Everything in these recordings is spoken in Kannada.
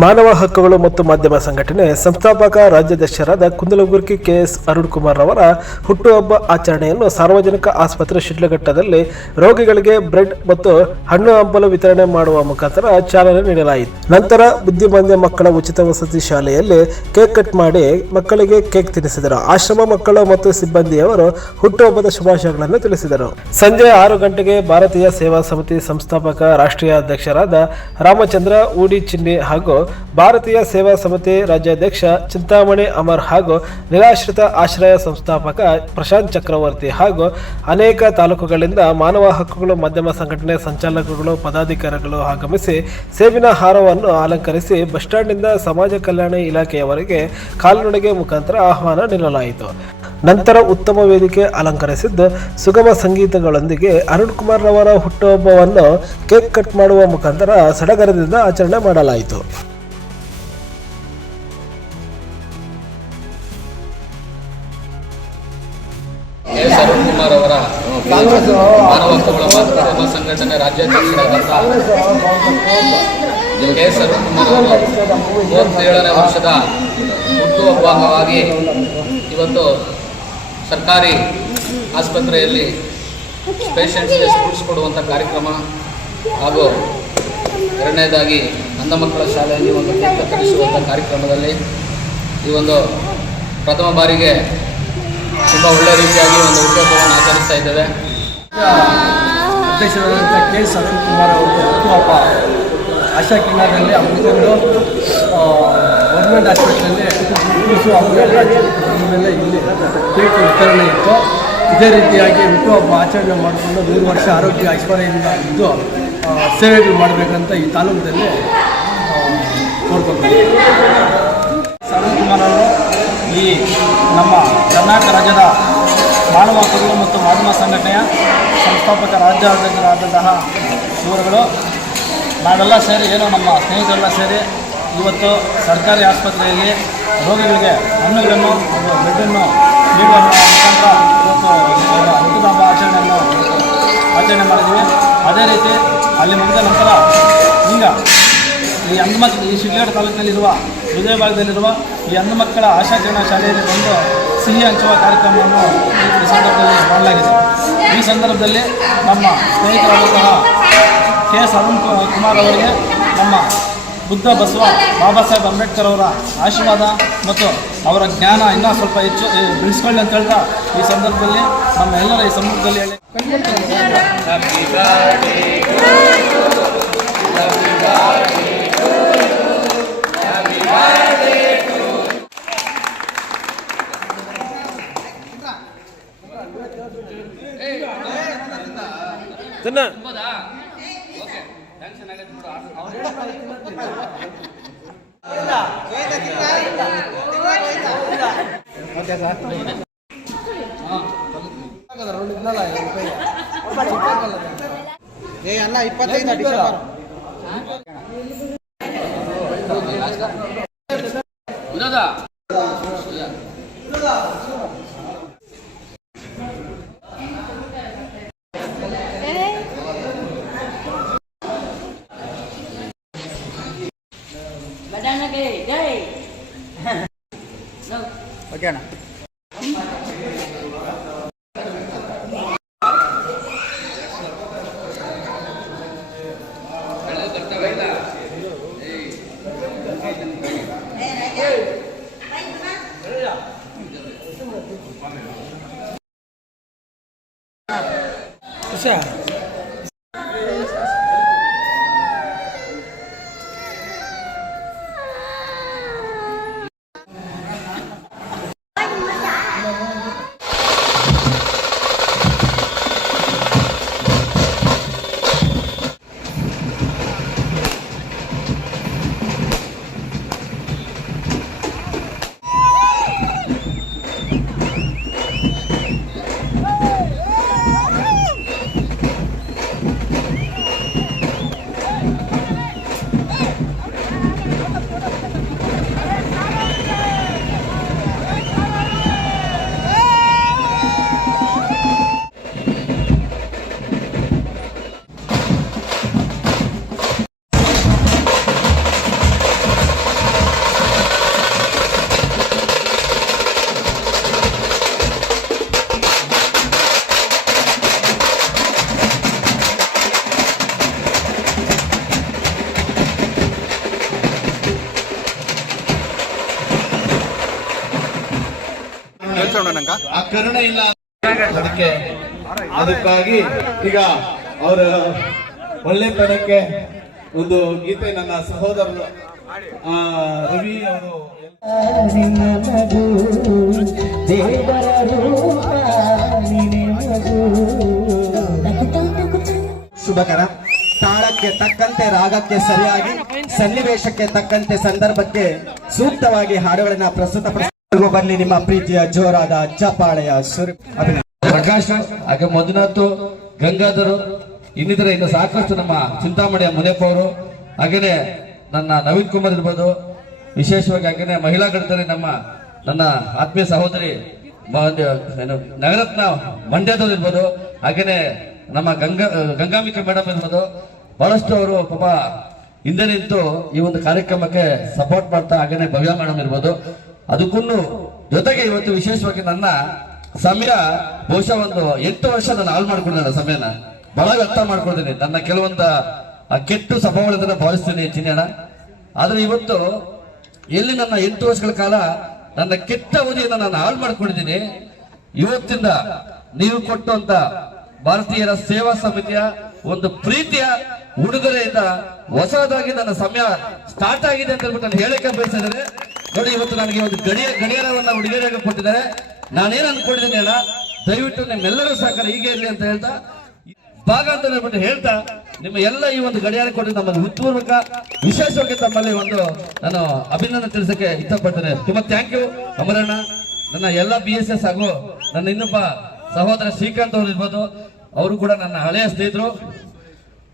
ಮಾನವ ಹಕ್ಕುಗಳು ಮತ್ತು ಮಾಧ್ಯಮ ಸಂಘಟನೆ ಸಂಸ್ಥಾಪಕ ರಾಜ್ಯಾಧ್ಯಕ್ಷರಾದ ಕುಂದಲಗುರ್ಕಿ ಕೆಎಸ್ ಅರುಣ್ ಕುಮಾರ್ ಅವರ ಹುಟ್ಟುಹಬ್ಬ ಆಚರಣೆಯನ್ನು ಸಾರ್ವಜನಿಕ ಆಸ್ಪತ್ರೆ ಶಿಡ್ಲಘಟ್ಟದಲ್ಲಿ ರೋಗಿಗಳಿಗೆ ಬ್ರೆಡ್ ಮತ್ತು ಹಣ್ಣು ಹಂಪಲು ವಿತರಣೆ ಮಾಡುವ ಮುಖಾಂತರ ಚಾಲನೆ ನೀಡಲಾಯಿತು. ನಂತರ ಬುದ್ಧಿಮಾಂದ್ಯ ಮಕ್ಕಳ ಉಚಿತ ವಸತಿ ಶಾಲೆಯಲ್ಲಿ ಕೇಕ್ ಕಟ್ ಮಾಡಿ ಮಕ್ಕಳಿಗೆ ಕೇಕ್ ತಿನ್ನಿಸಿದರು. ಆಶ್ರಮ ಮಕ್ಕಳು ಮತ್ತು ಸಿಬ್ಬಂದಿಯವರು ಹುಟ್ಟುಹಬ್ಬದ ಶುಭಾಶಯಗಳನ್ನು ತಿಳಿಸಿದರು. ಸಂಜೆ ಆರು ಗಂಟೆಗೆ ಭಾರತೀಯ ಸೇವಾ ಸಮಿತಿ ಸಂಸ್ಥಾಪಕ ರಾಷ್ಟ್ರೀಯ ಅಧ್ಯಕ್ಷರಾದ ರಾಮಚಂದ್ರ, ಊಡಿ ಚಿನ್ನಿ ಹಾಗೂ ಭಾರತೀಯ ಸೇವಾ ಸಮಿತಿ ರಾಜ್ಯಾಧ್ಯಕ್ಷ ಚಿಂತಾಮಣಿ ಅಮರ್ ಹಾಗೂ ನಿರಾಶ್ರಿತ ಆಶ್ರಯ ಸಂಸ್ಥಾಪಕ ಪ್ರಶಾಂತ್ ಚಕ್ರವರ್ತಿ ಹಾಗೂ ಅನೇಕ ತಾಲೂಕುಗಳಿಂದ ಮಾನವ ಹಕ್ಕುಗಳು ಮಾಧ್ಯಮ ಸಂಘಟನೆ ಸಂಚಾಲಕರುಗಳು, ಪದಾಧಿಕಾರಿಗಳು ಆಗಮಿಸಿ ಸೇವಿನ ಹಾರವನ್ನು ಅಲಂಕರಿಸಿ ಬಸ್ ಸ್ಟ್ಯಾಂಡ್ನಿಂದ ಸಮಾಜ ಕಲ್ಯಾಣ ಇಲಾಖೆಯವರೆಗೆ ಕಾಲ್ನಡಿಗೆ ಮುಖಾಂತರ ಆಹ್ವಾನ ನೀಡಲಾಯಿತು. ನಂತರ ಉತ್ತಮ ವೇದಿಕೆ ಅಲಂಕರಿಸಿದ್ದು ಸುಗಮ ಸಂಗೀತಗಳೊಂದಿಗೆ ಅರುಣ್ ಕುಮಾರ್ ರವರ ಹುಟ್ಟುಹಬ್ಬವನ್ನು ಕೇಕ್ ಕಟ್ ಮಾಡುವ ಮುಖಾಂತರ ಸಡಗರದಿಂದ ಆಚರಣೆ ಮಾಡಲಾಯಿತು. ಸಂಘಟನೆ ರಾಜ್ಯಾಧ್ಯಕ್ಷರಾದಂತಹ ಕೆ ಎಸ್ ಮೂವತ್ತೇಳನೇ ವರ್ಷದ ಹುಟ್ಟುಹಬ್ಬ ಅಂಗವಾಗಿ ಇವತ್ತು ಸರ್ಕಾರಿ ಆಸ್ಪತ್ರೆಯಲ್ಲಿ ಪೇಷಂಟ್ಸ್ಗೆ ಸ್ಪೂರ್ಟ್ಸ್ ಕೊಡುವಂಥ ಕಾರ್ಯಕ್ರಮ ಹಾಗೂ ಎರಡನೇದಾಗಿ ಅಂಧ ಮಕ್ಕಳ ಶಾಲೆಯಲ್ಲಿ ಒಂದು ಕೇಕ್ ಕತ್ತರಿಸುವಂಥ ಕಾರ್ಯಕ್ರಮದಲ್ಲಿ ಈ ಒಂದು ಪ್ರಥಮ ಬಾರಿಗೆ ತುಂಬ ಒಳ್ಳೆಯ ರೀತಿಯಾಗಿ ಒಂದು ಉದ್ಯೋಗವನ್ನು ಆಚರಿಸ್ತಾ ಇದ್ದೇವೆ. ಅಧ್ಯಕ್ಷರಾದಂಥ ಕೆ ಎಸ್ ಅಶೋಕ್ ಕುಮಾರ್ ಅವರು ಹುಟ್ಟುಹಬ್ಬ ಆಶಾ ಕಿನ್ನಾದಲ್ಲಿ ಅವರಿಗೊಂದು ಗೌರ್ಮೆಂಟ್ ಹಾಸ್ಪಿಟ್ಲಲ್ಲಿ ಅವರೆಲ್ಲ ಇಲ್ಲಿ ಕೇಕ್ ವಿತರಣೆ ಇತ್ತು. ಇದೇ ರೀತಿಯಾಗಿ ಹುಟ್ಟುಹಬ್ಬ ಆಚರಣೆ ಮಾಡಿಕೊಂಡು ಮೂರು ವರ್ಷ ಆರೋಗ್ಯ ಐಶ್ವರ್ಯದಿಂದ ಇದ್ದು ಸೇವೆಗಳು ಮಾಡಬೇಕಂತ ಈ ತಾಲೂಕಲ್ಲಿ ಕೋರ್ಕೊಳ್ತೀವಿ. ಅರುಣ್ ಕುಮಾರ್ ಅವರು ಈ ನಮ್ಮ ಕರ್ನಾಟಕ ರಾಜ್ಯದ ಮಾನವ ಮತ್ತು ಮಾನವ ಸಂಘಟನೆಯ ಸಂಸ್ಥಾಪಕ ರಾಜ್ಯಾಧ್ಯಕ್ಷರಾದಂತಹ ಇವರುಗಳು ನಾವೆಲ್ಲ ಸೇರಿ ಏನೋ ನಮ್ಮ ಸ್ನೇಹಿತರೆಲ್ಲ ಸೇರಿ ಇವತ್ತು ಸರ್ಕಾರಿ ಆಸ್ಪತ್ರೆಯಲ್ಲಿ ರೋಗಿಗಳಿಗೆ ಹಣ್ಣುಗಳನ್ನು ಒಂದು ಬೆಡ್ಡನ್ನು ನೀಡುವ ಮುಖಾಂತರ ಇವತ್ತು ಇವರ ಹುಟ್ಟುಹಬ್ಬ ಆಚರಣೆಯನ್ನು ಆಚರಣೆ ಮಾಡಿದ್ದೀವಿ. ಅದೇ ರೀತಿ ಅಲ್ಲಿ ಮುಗಿದ ನಂತರ ಈಗ ಈ ಹಣ್ಣು ಈ ಶಿಡ್ಲಘಟ್ಟ ತಾಲೂಕಿನಲ್ಲಿರುವ ಹೃದಯ ಭಾಗದಲ್ಲಿರುವ ಈ ಹೆಣ್ಣು ಮಕ್ಕಳ ಆಶಾಕಿರಣ ಶಾಲೆಯಲ್ಲಿ ಬಂದು ಸಿಹಿ ಹಂಚುವ ಕಾರ್ಯಕ್ರಮವನ್ನು ಈ ಸಂದರ್ಭದಲ್ಲಿ ಮಾಡಲಾಗಿದೆ. ಈ ಸಂದರ್ಭದಲ್ಲಿ ನಮ್ಮ ಸ್ನೇಹಿತರಾದಂತಹ ಕೆ. ಎಸ್ ಅರುಣ್ ಕುಮಾರ್ ಅವರಿಗೆ ನಮ್ಮ ಬುದ್ಧ ಬಸವ ಬಾಬಾ ಸಾಹೇಬ್ ಅಂಬೇಡ್ಕರ್ ಅವರ ಆಶೀರ್ವಾದ ಮತ್ತು ಅವರ ಜ್ಞಾನ ಇನ್ನೂ ಸ್ವಲ್ಪ ಹೆಚ್ಚು ಬೆಳೆಸ್ಕೊಳ್ಳಿ ಅಂತ ಹೇಳ್ತಾ ಈ ಸಂದರ್ಭದಲ್ಲಿ ನಮ್ಮ ಎಲ್ಲರ ಈ ಸಂದರ್ಭದಲ್ಲಿ ಹೇಳಿ. ಏ ಅಲ್ಲ ಇಪ್ಪತ್ತೈದು ಡಿಸೆಂಬರ್ Isso é. ಆ ಕರುಣೆ ಇಲ್ಲ. ಅದಕ್ಕೆ ಅದಕ್ಕಾಗಿ ಈಗ ಅವರ ಒಳ್ಳೆತನಕ್ಕೆ ಒಂದು ಗೀತೆ ನನ್ನ ಸಹೋದರರು ಆ, ರವಿ ಅವರು ಶುಭಕರ. ತಾಳಕ್ಕೆ ತಕ್ಕಂತೆ ರಾಗಕ್ಕೆ ಸರಿಯಾಗಿ ಸನ್ನಿವೇಶಕ್ಕೆ ತಕ್ಕಂತೆ ಸಂದರ್ಭಕ್ಕೆ ಸೂಕ್ತವಾಗಿ ಹಾಡುಗಳನ್ನ ಪ್ರಸ್ತುತ ಬರಲಿ ನಿಮ್ಮ ಪ್ರೀತಿಯ ಜೋರಾದ ಚಪ್ಪಾಳೆಯ ಸುರು ಪ್ರಕಾಶ್, ಹಾಗೆ ಮಂಜುನಾಥ್, ಗಂಗಾಧರ್, ಇನ್ನಿತರ ಇನ್ನು ಸಾಕಷ್ಟು ನಮ್ಮ ಚಿಂತಾಮಣಿಯ ಮುನಿಯಪ್ಪ ಅವರು, ಹಾಗೇನೆ ನನ್ನ ನವೀನ್ ಕುಮಾರ್ ಇರ್ಬೋದು, ವಿಶೇಷವಾಗಿ ಹಾಗೇನೆ ಮಹಿಳಾ ಘಟಕದಲ್ಲಿ ನಮ್ಮ ನನ್ನ ಆತ್ಮೀಯ ಸಹೋದರಿ ನಗರತ್ನ ಮಂಡ್ಯದವ್ರು ಇರ್ಬೋದು, ಹಾಗೇನೆ ನಮ್ಮ ಗಂಗಾ ಗಂಗಾಂಬಿಕೆ ಮೇಡಮ್ ಇರ್ಬೋದು, ಬಹಳಷ್ಟು ಅವರು ಪಾಪ ಹಿಂದೆ ನಿಂತು ಈ ಒಂದು ಕಾರ್ಯಕ್ರಮಕ್ಕೆ ಸಪೋರ್ಟ್ ಮಾಡ್ತಾ ಹಾಗೇನೆ ಭವ್ಯ ಮೇಡಮ್ ಇರ್ಬೋದು. ಅದಕ್ಕೂ ಜೊತೆಗೆ ಇವತ್ತು ವಿಶೇಷವಾಗಿ ನನ್ನ ಸಮಯ ಬಹುಶಃ ಒಂದು ಎಂಟು ವರ್ಷ ನಾನು ಹಾಳು ಮಾಡ್ಕೊಂಡಿದ್ದೆ ಸಮಯನ. ಬಹಳ ವ್ಯರ್ಥ ಮಾಡ್ಕೊಳ್ತೀನಿ ನನ್ನ ಕೆಲವೊಂದು ಕೆಟ್ಟು ಸ್ವಭಾವಗಳಿಂದ ಭಾವಿಸ್ತೀನಿ ಚಿನ್ನಣ್ಣ ಆದ್ರೆ ಇವತ್ತು ಎಲ್ಲಿ ನನ್ನ ಎಂಟು ವರ್ಷಗಳ ಕಾಲ ನನ್ನ ಕೆಟ್ಟ ಅವಧಿಯನ್ನು ನಾನು ಹಾಳು ಮಾಡ್ಕೊಂಡಿದ್ದೀನಿ. ಇವತ್ತಿಂದ ನೀವು ಕೊಟ್ಟಂತ ಭಾರತೀಯರ ಸೇವಾ ಸಮಿತಿಯ ಒಂದು ಪ್ರೀತಿಯ ಉಡುಗೊರೆಯಿಂದ ಹೊಸದಾಗಿ ನನ್ನ ಸಮಯ ಸ್ಟಾರ್ಟ್ ಆಗಿದೆ ಅಂತ ಹೇಳ್ಬಿಟ್ಟು ನಾನು ಹೇಳಕ್ಕೆ ಬಯಸಿದರೆ ನೋಡಿ, ಇವತ್ತು ನನಗೆ ಒಂದು ಗಡಿಯ, ಗಡಿಯಾರವನ್ನ ಉಡುಗೊರೆಯಾಗಿ ಕೊಟ್ಟಿದ್ದಾರೆ. ನಾನೇನು ಅನ್ಕೊಂಡಿದ್ದೀನಿ ಅಣ್ಣ ದಯವಿಟ್ಟು ನಿಮ್ಮೆಲ್ಲರೂ ಸಹಕಾರ ಹೀಗೆ ಇರಲಿ ಅಂತ ಹೇಳ್ತಾ ಭಾಗ ಅಂತ ಹೇಳ್ಬಿಟ್ಟು ಹೇಳ್ತಾ, ನಿಮ್ಮ ಎಲ್ಲ ಈ ಒಂದು ಗಡಿಯಾರ ಕೊಟ್ಟು ನಮ್ಮ ಉತ್ಪೂರ್ವಕ ವಿಶೇಷವಾಗಿ ತಮ್ಮಲ್ಲಿ ಒಂದು ನಾನು ಅಭಿನಂದನೆ ತಿಳಿಸಕ್ಕೆ ಇಷ್ಟಪಡ್ತೇನೆ. ತುಂಬಾ ಥ್ಯಾಂಕ್ ಯು ಅಮರಣ್ಣ. ನನ್ನ ಎಲ್ಲ ಬಿ ಎಸ್ ಎಸ್ ಹಾಗೂ ನನ್ನ ಇನ್ನೊಬ್ಬ ಸಹೋದರ ಶ್ರೀಕಾಂತ್ ಅವರು ಇರ್ಬೋದು. ಅವರು ಕೂಡ ನನ್ನ ಹಳೆಯ ಸ್ನೇಹಿತರು.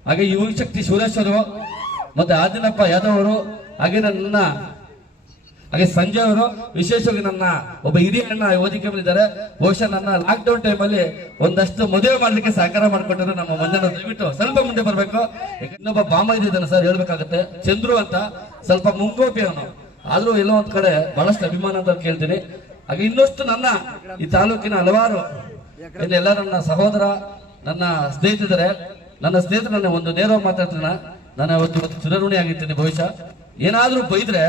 ಹಾಗೆ ಯುವ ಶಕ್ತಿ ಸುರೇಶ್ ಮತ್ತೆ ಆದಿನಪ್ಪ ಯಾದವ್ ಅವರು, ಹಾಗೆ ನನ್ನ ಹಾಗೆ ಸಂಜೆ ಅವರು ವಿಶೇಷವಾಗಿ ನನ್ನ ಒಬ್ಬ ಹಿರಿಯ ಅಣ್ಣ ವೇದಿಕೆ ಬಹುಶಃ ನನ್ನ ಲಾಕ್ ಡೌನ್ ಟೈಮ್ ಅಲ್ಲಿ ಒಂದಷ್ಟು ಮದುವೆ ಮಾಡಲಿಕ್ಕೆ ಸಹಕಾರ ಮಾಡಿಕೊಟ್ಟರು ನಮ್ಮ ಮಂಜಣ್ಣ ದಯವಿಟ್ಟು ಸ್ವಲ್ಪ ಮುಂದೆ ಬರಬೇಕು. ಇನ್ನೊಬ್ಬ ಬಾಮ ಇದ್ದಾನೆ ಸರ್, ಹೇಳ್ಬೇಕಾಗತ್ತೆ. ಚಂದ್ರು ಅಂತ ಸ್ವಲ್ಪ ಮುಂಗೋಪಿ ಅವನು. ಆದ್ರೂ ಎಲ್ಲೋ ಒಂದ್ ಕಡೆ ಬಹಳಷ್ಟು ಅಭಿಮಾನ ಅಂತ ಕೇಳ್ತೀನಿ. ಹಾಗೆ ಇನ್ನಷ್ಟು ನನ್ನ ಈ ತಾಲೂಕಿನ ಹಲವಾರು ಎಲ್ಲ ನನ್ನ ಸಹೋದರ, ನನ್ನ ಸ್ನೇಹಿತರೆ ನನ್ನ ಸ್ನೇಹಿತರು ನನ್ನ ಒಂದು ನೇರವಾಗಿ ಮಾತಾಡ್ತೀನಿ ನಾನು ಅವತ್ತು ಚಿರಋಣಿ ಆಗಿರ್ತೀನಿ ಭವಿಷ್ಯ ಏನಾದ್ರೂ ಬೈದ್ರೆ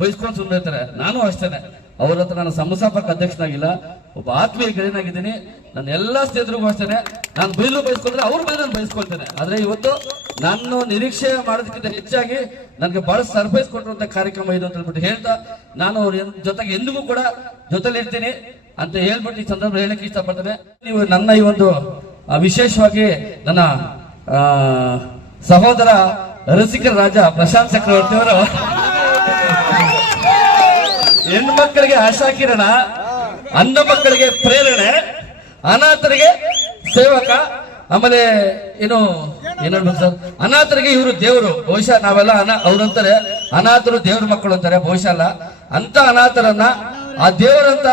ಬೈಸ್ಕೊಂಡು ಸುಮ್ಮನೆ ಇರ್ತಾರೆ. ನಾನು ಅಷ್ಟೇನೆ. ಅವ್ರ ಹತ್ರ ನಾನು ಸಂಸ್ಥಾಪಕ ಅಧ್ಯಕ್ಷನಾಗಿಲ್ಲ. ಒಬ್ಬ ಆತ್ಮೀಯ ಗೆಳೆಯನಾಗಿದ್ದೀನಿ. ನನ್ನ ಎಲ್ಲ ಸ್ನೇಹಿತರಿಗೂ ಅಷ್ಟೇನೆ. ನಾನು ಬೈಲು ಬಯಸ್ಕೊಂಡ್ರೆ ಅವ್ರ ಮೇಲೆ ನಾನು ಬಯಸ್ಕೊಳ್ತೇನೆ. ಆದ್ರೆ ಇವತ್ತು ನಾನು ನಿರೀಕ್ಷೆ ಮಾಡೋದಕ್ಕಿಂತ ಹೆಚ್ಚಾಗಿ ನನಗೆ ಬಹಳ ಸರ್ಪ್ರೈಸ್ ಕೊಟ್ಟಿರುವಂತ ಕಾರ್ಯಕ್ರಮ ಇದು ಅಂತ ಹೇಳ್ಬಿಟ್ಟು ಹೇಳ್ತಾ, ನಾನು ಅವ್ರ ಜೊತೆಗೆ ಎಂದಿಗೂ ಕೂಡ ಜೊತೆಲಿ ಇರ್ತೀನಿ ಅಂತ ಹೇಳ್ಬಿಟ್ಟು ಈ ಸಂದರ್ಭ ಹೇಳಕ್ಕೆ ಇಷ್ಟಪಡ್ತೇನೆ. ನೀವು ನನ್ನ ಈ ಒಂದು ವಿಶೇಷವಾಗಿ ನನ್ನ ಸಹೋದರ ರಸಿಕರ ರಾಜ ಪ್ರಶಾಂತ್ ಚಕ್ರವರ್ತಿ ಅವರು. ಹೆಣ್ಮಕ್ಕಳಿಗೆ ಆಶಾ ಕಿರಣ ಅಂಧ ಮಕ್ಕಳಿಗೆ ಪ್ರೇರಣೆ, ಅನಾಥರಿಗೆ ಸೇವಕ, ಆಮೇಲೆ ಏನು, ಏನ್ ಹೇಳ್ಬೇಕು ಸರ್? ಅನಾಥರಿಗೆ ಇವರು ದೇವರು, ಬಹುಶಃ ನಾವೆಲ್ಲ ಅನಾ ಅವ್ರಂತಾರೆ ಅನಾಥರು ದೇವ್ರ ಮಕ್ಕಳು ಅಂತಾರೆ, ಬಹುಶಃ ಅಲ್ಲ. ಅಂತ ಅನಾಥರನ್ನ, ಆ ದೇವರಂತ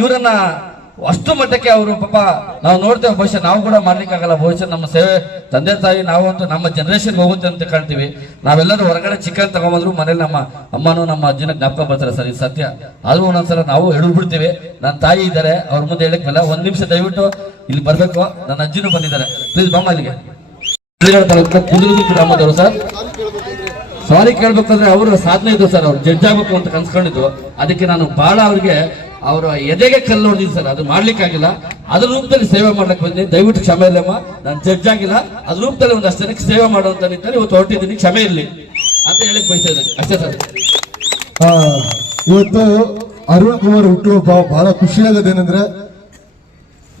ಇವರನ್ನ ಅಷ್ಟು ಮಟ್ಟಕ್ಕೆ ಅವರು ಪಾಪ ನಾವು ನೋಡ್ತೇವೆ, ಬಹುಶಃ ನಾವು ಕೂಡ ಮಾಡ್ಲಿಕ್ಕಾಗಲ್ಲ, ಬಹುಶಃ ನಮ್ಮ ಸೇವೆ ತಂದೆ ತಾಯಿ ನಾವಂತೂ ನಮ್ಮ ಜನರೇಷನ್ ಹೋಗುತ್ತೆ ಅಂತ ಕಾಣ್ತೀವಿ. ನಾವೆಲ್ಲರೂ ಹೊರಗಡೆ ಚಿಕನ್ ತಗೊಂಬಂದ್ರು ಮನೇಲಿ ನಮ್ಮ ಅಮ್ಮನೂ ನಮ್ಮ ಅಜ್ಜಿನ ಜ್ಞಾಪಕ ಬರ್ತಾರೆ, ಸರ್ ಇದು ಸತ್ಯ. ಆದ್ರೂ ಒಂದೊಂದ್ಸಲ ನಾವು ಎಳು ಬಿಡ್ತೀವಿ ನನ್ನ ತಾಯಿ ಇದ್ದಾರೆ, ಅವ್ರ ಮುಂದೆ ಹೇಳಕ್ಕಿಲ್ಲ. ಒಂದ್ ನಿಮಿಷ ದಯವಿಟ್ಟು ಇಲ್ಲಿ ಬರಬೇಕು. ನನ್ನ ಅಜ್ಜಿನೂ ಬಂದಿದ್ದಾರೆ. ಪ್ಲೀಸ್ ಬಮ್ಮ ಇಲ್ಲಿಗೆ ಕುದುರು ಗ್ರಾಮದವರು ಸರ್. ಸಾರಿ ಕೇಳ್ಬೇಕಂದ್ರೆ ಅವರು ಸಾಧನೆ ಇದ್ದರು ಸರ್. ಅವ್ರು ಜಡ್ಜ್ ಆಗ್ಬೇಕು ಅಂತ ಕನ್ಸ್ಕೊಂಡಿದ್ರು ಅದಕ್ಕೆ ನಾನು ಬಹಳ ಅವ್ರಿಗೆ ಅವರ ಎದೆಗೆ ಕಲ್ಲು ಹೊಡೆದಿದ್ದು ಸರ್. ಅದು ಮಾಡ್ಲಿಕ್ಕಾಗಿಲ್ಲ ಅದ್ರ ರೂಪದಲ್ಲಿ ಸೇವೆ ಮಾಡ್ಲಿಕ್ಕೆ ಬಂದೆ. ದಯವಿಟ್ಟು ಕ್ಷಮೆ ಇಲ್ಲಮ್ಮ. ನಾನು ಜಡ್ಜ್ ಆಗಿಲ್ಲ. ಅದ್ರ ರೂಪದಲ್ಲಿ ಅಷ್ಟು ಜನಕ್ಕೆ ಸೇವೆ ಮಾಡುವಂತ ನಿಂತಲ್ಲಿ ಇವತ್ತು ಹೊರಟಿದ್ದೀನಿ. ಕ್ಷಮೆ ಇರಲಿ ಅಂತ ಹೇಳಕ್ ಬಯಸಿದ್ದೇನೆ ಅಷ್ಟೇ ಸರ್. ಇವತ್ತು ಅರುಣ್ ಕುಮಾರ್ ಹುಟ್ಟುಹಬ್ಬ ಬಹಳ ಖುಷಿಯಾಗದೇನೆಂದ್ರೆ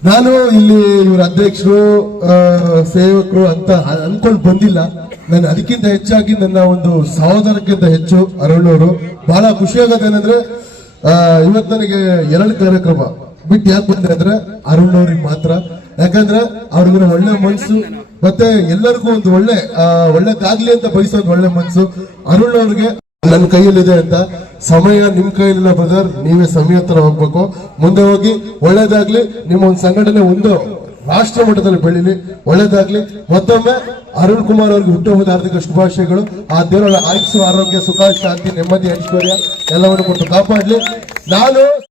ನಾನು ಇಲ್ಲಿ ಇವರ ಅಧ್ಯಕ್ಷರು ಸೇವಕರು ಅಂತ ಅನ್ಕೊಂಡು ಬಂದಿಲ್ಲ. ನಾನು ಅದಕ್ಕಿಂತ ಹೆಚ್ಚಾಗಿ ನನ್ನ ಒಂದು ಸಹೋದರಕ್ಕಿಂತ ಹೆಚ್ಚು ಅರುಣ್ ಅವರು ಬಹಳ ಖುಷಿಯಾಗದೇನೆಂದ್ರೆ ಇವತ್ತು ನನಗೆ ಎರಡು ಕಾರ್ಯಕ್ರಮ ಬಿಟ್ಟು ಯಾಕೆ ಬಂದ್ರೆ ಅಂದ್ರೆ ಅರುಣ್ ಅವ್ರಿಗೆ ಮಾತ್ರ. ಯಾಕಂದ್ರೆ ಅವ್ರಿಗೆ ಒಳ್ಳೆ ಮನ್ಸು, ಮತ್ತೆ ಎಲ್ಲರಿಗೂ ಒಂದು ಒಳ್ಳೆ ಒಳ್ಳೆದಾಗ್ಲಿ ಅಂತ ಬಯಸೋ ಒಳ್ಳೆ ಮನ್ಸು. ಅರುಣ್ ಅವ್ರಿಗೆ ನನ್ನ ಕೈಯಲ್ಲಿದೆ ಅಂತ. ಸಮಯ ನಿಮ್ ಕೈಯಲ್ಲಿಲ್ಲ ಬ್ರದರ್ ನೀವೇ ಸಮಯ ಹತ್ರ ಹೋಗ್ಬೇಕು. ಮುಂದೆ ಹೋಗಿ ಒಳ್ಳೇದಾಗ್ಲಿ, ನಿಮ್ಮ ಒಂದು ಸಂಘಟನೆ ಒಂದು. ರಾಷ್ಟ್ರ ಮಟ್ಟದಲ್ಲಿ ಬೆಳೀಲಿ, ಒಳ್ಳೇದಾಗ್ಲಿ. ಮತ್ತೊಮ್ಮೆ ಅರುಣ್ ಕುಮಾರ್ ಅವ್ರಿಗೆ ಹುಟ್ಟುಹಬ್ಬದ ಹಾರ್ದಿಕ ಶುಭಾಶಯಗಳು. ಆ ದೇವರ ಆಯುಸ್ಸು ಆರೋಗ್ಯ, ಸುಖ, ಶಾಂತಿ, ನೆಮ್ಮದಿ, ಐಶ್ವರ್ಯ ಎಲ್ಲವನ್ನು ಕೊಟ್ಟು ಕಾಪಾಡಲಿ. ನಾನು